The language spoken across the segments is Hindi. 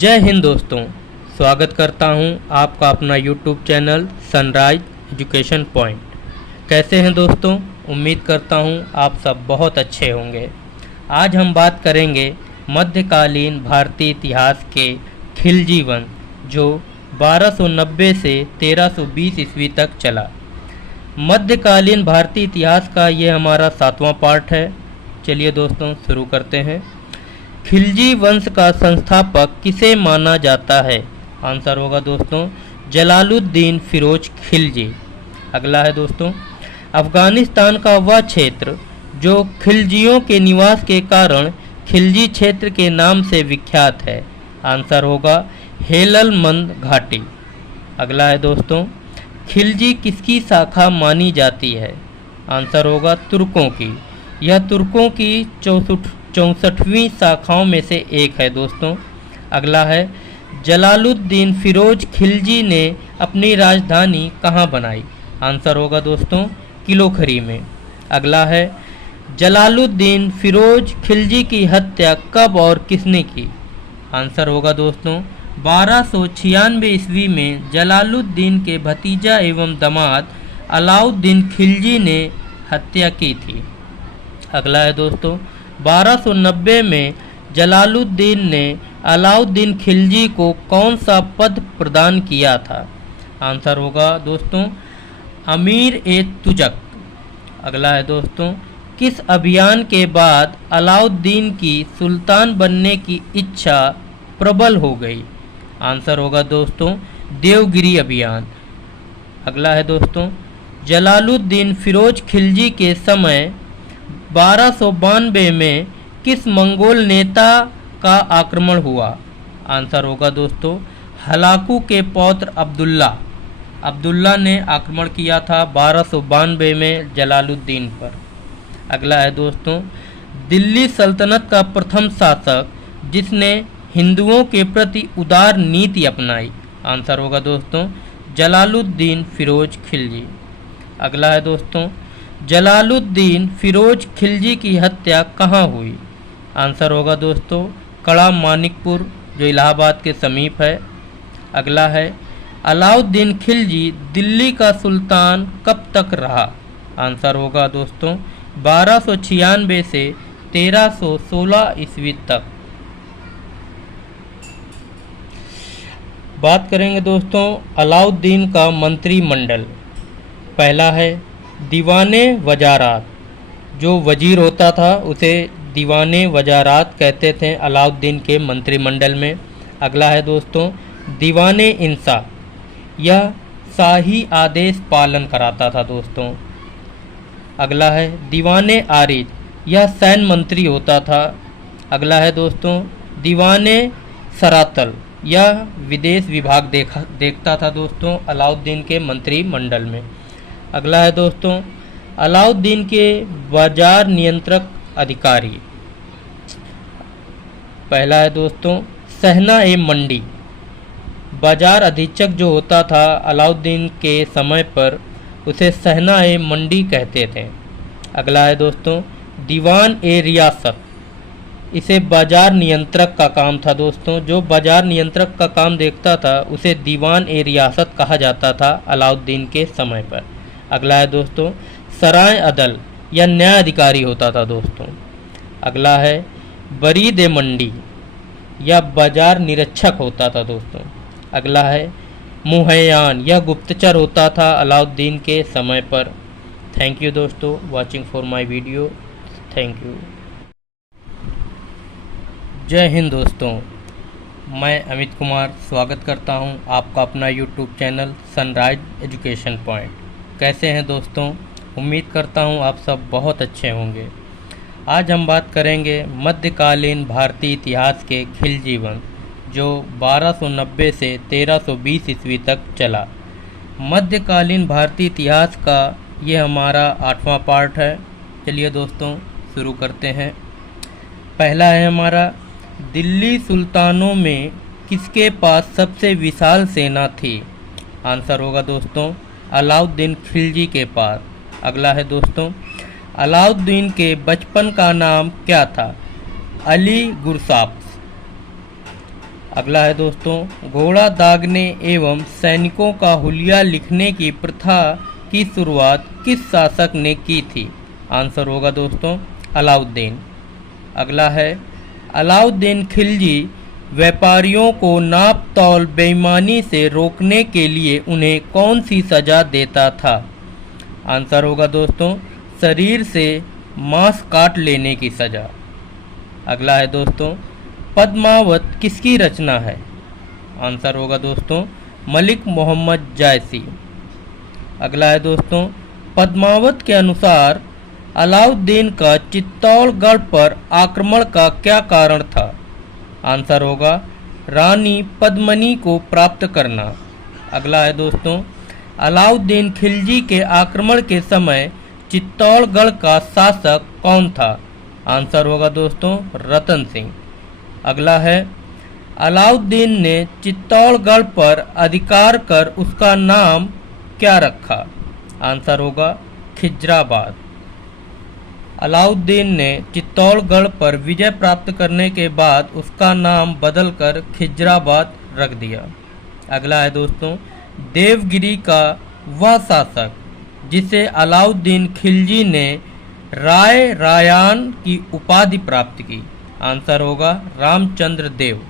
जय हिंद दोस्तों, स्वागत करता हूं आपका अपना YouTube channel sunrise education point. कैसे हैं दोस्तों? उम्मीद करता हूं आप सब बहुत अच्छे होंगे। आज हम बात करेंगे मध्यकालीन भारतीय इतिहास के खिलजी वंश जो 1290 से 1320 ईस्वी तक चला। मध्यकालीन भारतीय इतिहास का ये हमारा 7वां पार्ट है। चलिए दोस्तों शुरू करते हैं। खिलजी वंश का संस्थापक किसे माना जाता है? आंसर होगा दोस्तों जलालुद्दीन फिरोज खिलजी। अगला है दोस्तों, अफगानिस्तान का वह क्षेत्र जो खिलजियों के निवास के कारण खिलजी क्षेत्र के नाम से विख्यात है। आंसर होगा हेललमंद घाटी। अगला है दोस्तों, खिलजी किसकी शाखा मानी जाती है? आंसर होगा तुर्कों की। यह तुर्कों की 64वीं शाखाओं में से एक है दोस्तों। अगला है, जलालुद्दीन फिरोज खिलजी ने अपनी राजधानी कहाँ बनाई? आंसर होगा दोस्तों किलोखरी में। अगला है, जलालुद्दीन फिरोज खिलजी की हत्या कब और किसने की? आंसर होगा दोस्तों 1296 ईस्वी में जलालुद्दीन के भतीजा एवं दामाद अलाउद्दीन खिलजी ने हत्या की थी। अगला है दोस्तों, 1290 में जलालुद्दीन ने अलाउद्दीन खिलजी को कौन सा पद प्रदान किया था? आंसर होगा दोस्तों अमीर ए तुजक। अगला है दोस्तों, किस अभियान के बाद अलाउद्दीन की सुल्तान बनने की इच्छा प्रबल हो गई? आंसर होगा दोस्तों देवगिरी अभियान। अगला है दोस्तों, जलालुद्दीन फिरोज खिलजी के समय 1292 में किस मंगोल नेता का आक्रमण हुआ? आंसर होगा दोस्तों हलाकू के पौत्र अब्दुल्ला ने आक्रमण किया था 1292 में जलालुद्दीन पर। अगला है दोस्तों, दिल्ली सल्तनत का प्रथम शासक जिसने हिंदुओं के प्रति उदार नीति अपनाई? आंसर होगा दोस्तों जलालुद्दीन फिरोज खिलजी। अगला है दोस्तों, जलालुद्दीन फिरोज खिलजी की हत्या कहाँ हुई? आंसर होगा दोस्तों कड़ा मानिकपुर जो इलाहाबाद के समीप है। अगला है, अलाउद्दीन खिलजी दिल्ली का सुल्तान कब तक रहा? आंसर होगा दोस्तों 1296 से 1316 ईस्वी तक। बात करेंगे दोस्तों अलाउद्दीन का मंत्रिमंडल। पहला है दीवाने वजारात, जो वजीर होता था उसे दीवाने वजारात कहते थे अलाउद्दीन के मंत्रिमंडल में। अगला है दोस्तों दीवाने इंसा, यह शाही आदेश पालन कराता था दोस्तों। अगला है दीवाने आरिज, यह सैन्य मंत्री होता था। अगला है दोस्तों दीवाने सरातल, यह विदेश विभाग देखता था दोस्तों अलाउद्दीन के मंत्रिमंडल में। अगला है दोस्तों अलाउद्दीन के बाजार नियंत्रक अधिकारी। पहला है दोस्तों सहना ए मंडी, बाजार अधीक्षक जो होता था अलाउद्दीन के समय पर उसे सहना ए मंडी कहते थे। अगला है दोस्तों दीवान ए रियासत, इसे बाजार नियंत्रक का काम था दोस्तों। जो बाजार नियंत्रक का काम देखता था उसे दीवान ए रियासत कहा जाता था अलाउद्दीन के समय पर। अगला है दोस्तों सराय अदल, यह न्यायाधिकारी होता था दोस्तों। अगला है बरीद ए मंडी, यह बाजार निरीक्षक होता था दोस्तों। अगला है मुहैयान, यह गुप्तचर होता था अलाउद्दीन के समय पर। थैंक यू दोस्तों watching for my video. Thank you. जय हिंद दोस्तों, मैं अमित कुमार स्वागत करता हूं आपका अपना YouTube channel sunrise education point. कैसे हैं दोस्तों? उम्मीद करता हूं आप सब बहुत अच्छे होंगे। आज हम बात करेंगे मध्यकालीन भारतीय इतिहास के खिलजी वंश जो 1290 से 1320 ईस्वी तक चला। मध्यकालीन भारतीय इतिहास का ये हमारा 8वां पार्ट है। चलिए दोस्तों शुरू करते हैं। पहला है हमारा, दिल्ली सुल्तानों में किसके पास सबसे विशाल सेना थी? आंसर होगा दोस्तों अलाउद्दीन खिलजी के पास। अगला है दोस्तों, अलाउद्दीन के बचपन का नाम क्या था? अली गुरसाप्स। अगला है दोस्तों, घोड़ा दागने एवं सैनिकों का हुलिया लिखने की प्रथा की शुरुआत किस शासक ने की थी? आंसर होगा दोस्तों अलाउद्दीन। अगला है, अलाउद्दीन खिलजी व्यापारियों को नाप तौल बेईमानी से रोकने के लिए उन्हें कौन सी सज़ा देता था? आंसर होगा दोस्तों शरीर से मांस काट लेने की सज़ा। अगला है दोस्तों, पद्मावत किसकी रचना है? आंसर होगा दोस्तों मलिक मोहम्मद जायसी। अगला है दोस्तों, पद्मावत के अनुसार अलाउद्दीन का चित्तौड़गढ़ पर आक्रमण का क्या कारण था? आंसर होगा रानी पद्मिनी को प्राप्त करना। अगला है दोस्तों, अलाउद्दीन खिलजी के आक्रमण के समय चित्तौड़गढ़ का शासक कौन था? आंसर होगा दोस्तों रतन सिंह। अगला है, अलाउद्दीन ने चित्तौड़गढ़ पर अधिकार कर उसका नाम क्या रखा? आंसर होगा खिजराबाद। अलाउद्दीन ने चित्तौड़गढ़ पर विजय प्राप्त करने के बाद उसका नाम बदलकर खिजराबाद रख दिया। अगला है दोस्तों, देवगिरी का वह शासक जिसे अलाउद्दीन खिलजी ने राय रायान की उपाधि प्राप्त की? आंसर होगा रामचंद्र देव।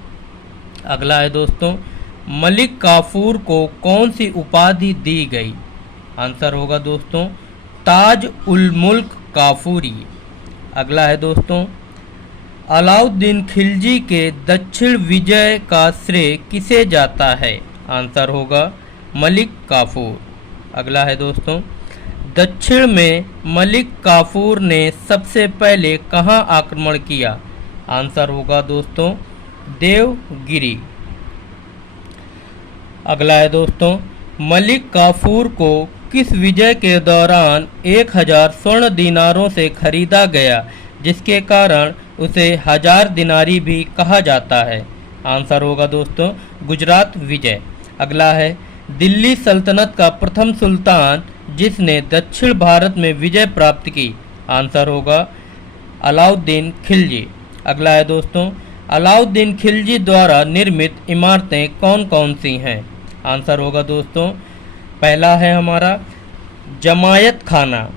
अगला है दोस्तों, मलिक काफूर को कौन सी उपाधि दी गई? आंसर होगा दोस्तों ताज उल मुल्क काफूरी। अगला है दोस्तों, अलाउद्दीन खिलजी के दक्षिण विजय का श्रेय किसे जाता है? आंसर होगा मलिक काफूर। अगला है दोस्तों, दक्षिण में मलिक काफूर ने सबसे पहले कहाँ आक्रमण किया? आंसर होगा दोस्तों देवगिरी। अगला है दोस्तों, मलिक काफूर को किस विजय के दौरान 1000 स्वर्ण दिनारों से खरीदा गया जिसके कारण उसे 1000 दिनारी भी कहा जाता है? आंसर होगा दोस्तों गुजरात विजय। अगला है, दिल्ली सल्तनत का प्रथम सुल्तान जिसने दक्षिण भारत में विजय प्राप्त की? आंसर होगा अलाउद्दीन खिलजी। अगला है दोस्तों, अलाउद्दीन खिलजी द्वारा निर्मित इमारतें कौन कौन सी हैं? आंसर होगा दोस्तों पहला है हमारा जमायत खाना,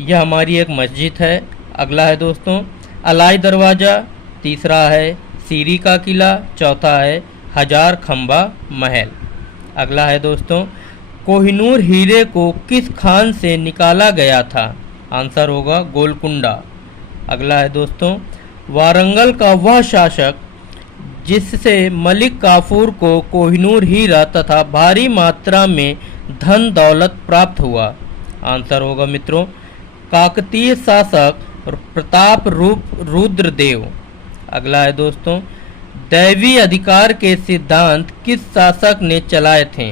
यह हमारी एक मस्जिद है। अगला है दोस्तों अलाई दरवाज़ा, तीसरा है सीरी का किला, चौथा है हजार खंबा महल। अगला है दोस्तों, कोहिनूर हीरे को किस खान से निकाला गया था? आंसर होगा गोलकुंडा। अगला है दोस्तों, वारंगल का वह शासक जिससे मलिक काफूर को कोहिनूर हीरा तथा भारी मात्रा में धन दौलत प्राप्त हुआ? आंसर होगा मित्रों काकतीय शासक प्रताप रूप रुद्रदेव। अगला है दोस्तों, दैवी अधिकार के सिद्धांत किस शासक ने चलाए थे?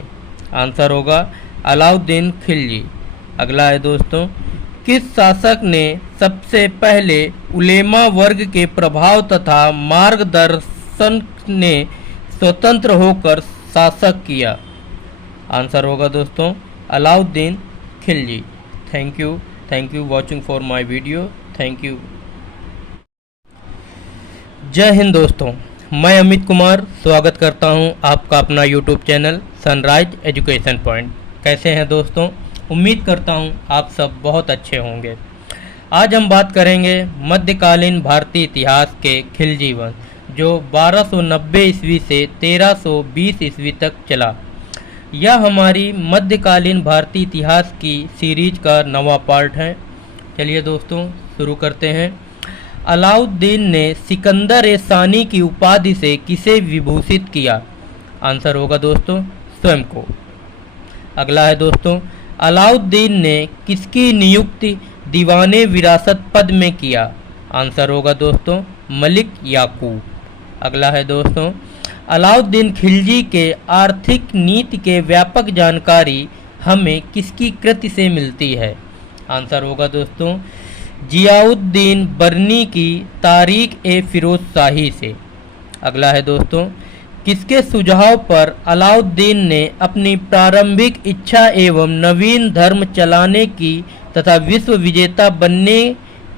आंसर होगा अलाउद्दीन खिलजी। अगला है दोस्तों, किस शासक ने सबसे पहले उलेमा वर्ग के प्रभाव तथा मार्गदर्शन ने स्वतंत्र होकर शासक किया? आंसर होगा दोस्तों Alauddin Khilji. Thank you watching for my video. Thank you. जय हिंद दोस्तों, मैं अमित कुमार स्वागत करता हूं आपका अपना YouTube channel sunrise education point. कैसे हैं दोस्तों? उम्मीद करता हूं आप सब बहुत अच्छे होंगे। आज हम बात करेंगे मध्यकालीन भारतीय इतिहास के खिलजी वंश जो 1290 ईस्वी से 1320 ईस्वी तक चला। यह हमारी मध्यकालीन भारतीय इतिहास की सीरीज का नवा पार्ट है। चलिए दोस्तों शुरू करते हैं। अलाउद्दीन ने सिकंदर सानी की उपाधि से किसे विभूषित किया? आंसर होगा दोस्तों स्वयं को। अगला है दोस्तों, अलाउद्दीन ने किसकी नियुक्ति दीवाने विरासत पद में किया? आंसर होगा दोस्तों मलिक याकूब। अगला है दोस्तों, अलाउद्दीन खिलजी के आर्थिक नीति के व्यापक जानकारी हमें किसकी कृति से मिलती है? आंसर होगा दोस्तों जियाउद्दीन बरनी की तारीख ए फिरोज शाही से। अगला है दोस्तों, किसके सुझाव पर अलाउद्दीन ने अपनी प्रारंभिक इच्छा एवं नवीन धर्म चलाने की तथा विश्व विजेता बनने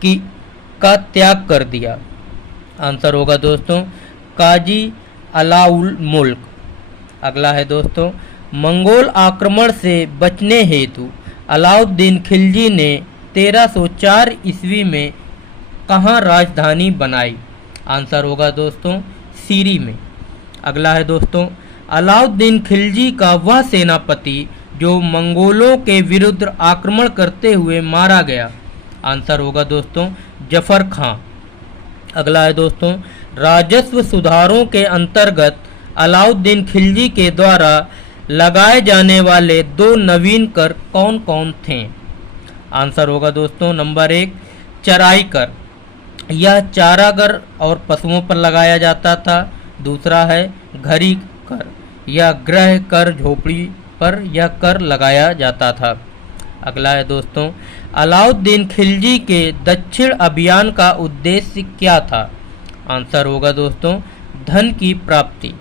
का त्याग कर दिया? आंसर होगा दोस्तों काजी अलाउल मुल्क। अगला है दोस्तों, मंगोल आक्रमण से बचने हेतु अलाउद्दीन खिलजी ने 1304 ईस्वी में कहाँ राजधानी बनाई? आंसर होगा दोस्तों सीरी में। अगला है दोस्तों, अलाउद्दीन खिलजी का वह सेनापति जो मंगोलों के विरुद्ध आक्रमण करते हुए मारा गया। आंसर होगा दोस्तों जफर खां। अगला है दोस्तों, राजस्व सुधारों के अंतर्गत अलाउद्दीन खिलजी के द्वारा लगाए जाने वाले 2 नवीन कर कौन कौन थे? आंसर होगा दोस्तों नंबर 1 चराई कर, यह चारागर और पशुओं पर लगाया जाता था। दूसरा है घरी कर, यह गृह कर झोपड़ी पर यह कर लगाया जाता था। अगला है दोस्तों, अलाउद्दीन खिलजी के दक्षिण अभियान का उद्देश्य क्या था? आंसर होगा दोस्तों धन की प्राप्ति।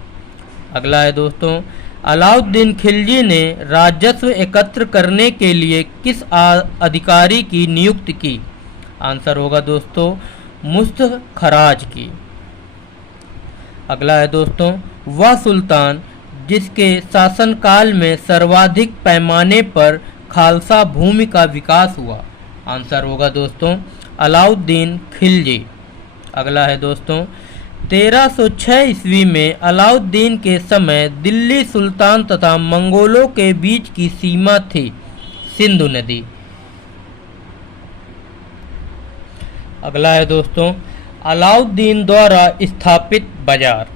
अगला है दोस्तों, अलाउद्दीन खिलजी ने राजस्व एकत्र करने के लिए किस अधिकारी की नियुक्ति की? आंसर होगा दोस्तों मुस्तखराज की। अगला है दोस्तों, वह सुल्तान जिसके शासनकाल में सर्वाधिक पैमाने पर खालसा भूमि का विकास हुआ। आंसर होगा दोस्तों अलाउद्दीन खिलजी। अगला है दोस्तों, 1306 ईस्वी में अलाउद्दीन के समय दिल्ली सुल्तान तथा मंगोलों के बीच की सीमा थी सिंधु नदी। अगला है दोस्तों, अलाउद्दीन द्वारा स्थापित बाजार।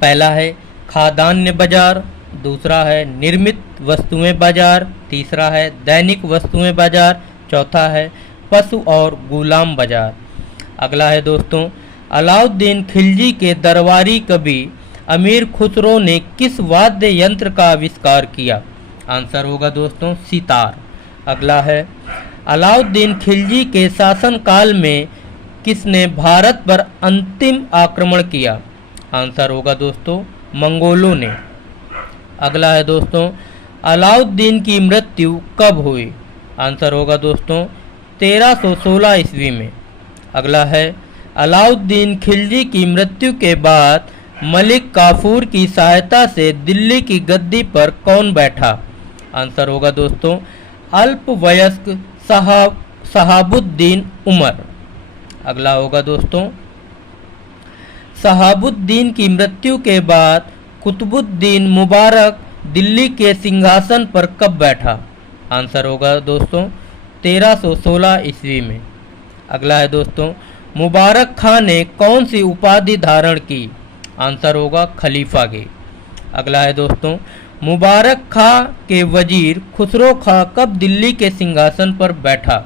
पहला है खाद्यान्न बाजार, दूसरा है निर्मित वस्तुएं बाजार, तीसरा है दैनिक वस्तुएं बाजार, चौथा है पशु और गुलाम बाजार। अगला है दोस्तों, अलाउद्दीन खिलजी के दरबारी कवि अमीर खुसरो ने किस वाद्य यंत्र का आविष्कार किया? आंसर होगा दोस्तों सितार। अगला है, अलाउद्दीन खिलजी के शासनकाल में किसने भारत पर अंतिम आक्रमण किया? आंसर होगा दोस्तों मंगोलों ने। अगला है दोस्तों, अलाउद्दीन की मृत्यु कब हुई? आंसर होगा दोस्तों 1316 ईस्वी में। अगला है, अलाउद्दीन खिलजी की मृत्यु के बाद मलिक काफूर की सहायता से दिल्ली की गद्दी पर कौन बैठा? आंसर होगा दोस्तों अल्पवयस्क शहाबुद्दीन उमर। अगला होगा दोस्तों, शहाबुद्दीन की मृत्यु के बाद कुतुबुद्दीन मुबारक दिल्ली के सिंहासन पर कब बैठा? आंसर होगा दोस्तों 1316 ईस्वी में। अगला है दोस्तों, मुबारक खां ने कौन सी उपाधि धारण की? आंसर होगा खलीफा की। अगला है दोस्तों, मुबारक खां के वजीर खुसरो खां कब दिल्ली के सिंहासन पर बैठा?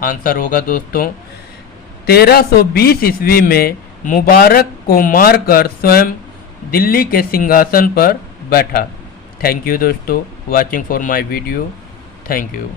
आंसर होगा दोस्तों 1320 ईस्वी में मुबारक को मारकर स्वयं दिल्ली के सिंहासन पर बैठा। थैंक यू दोस्तों watching for my video. Thank you.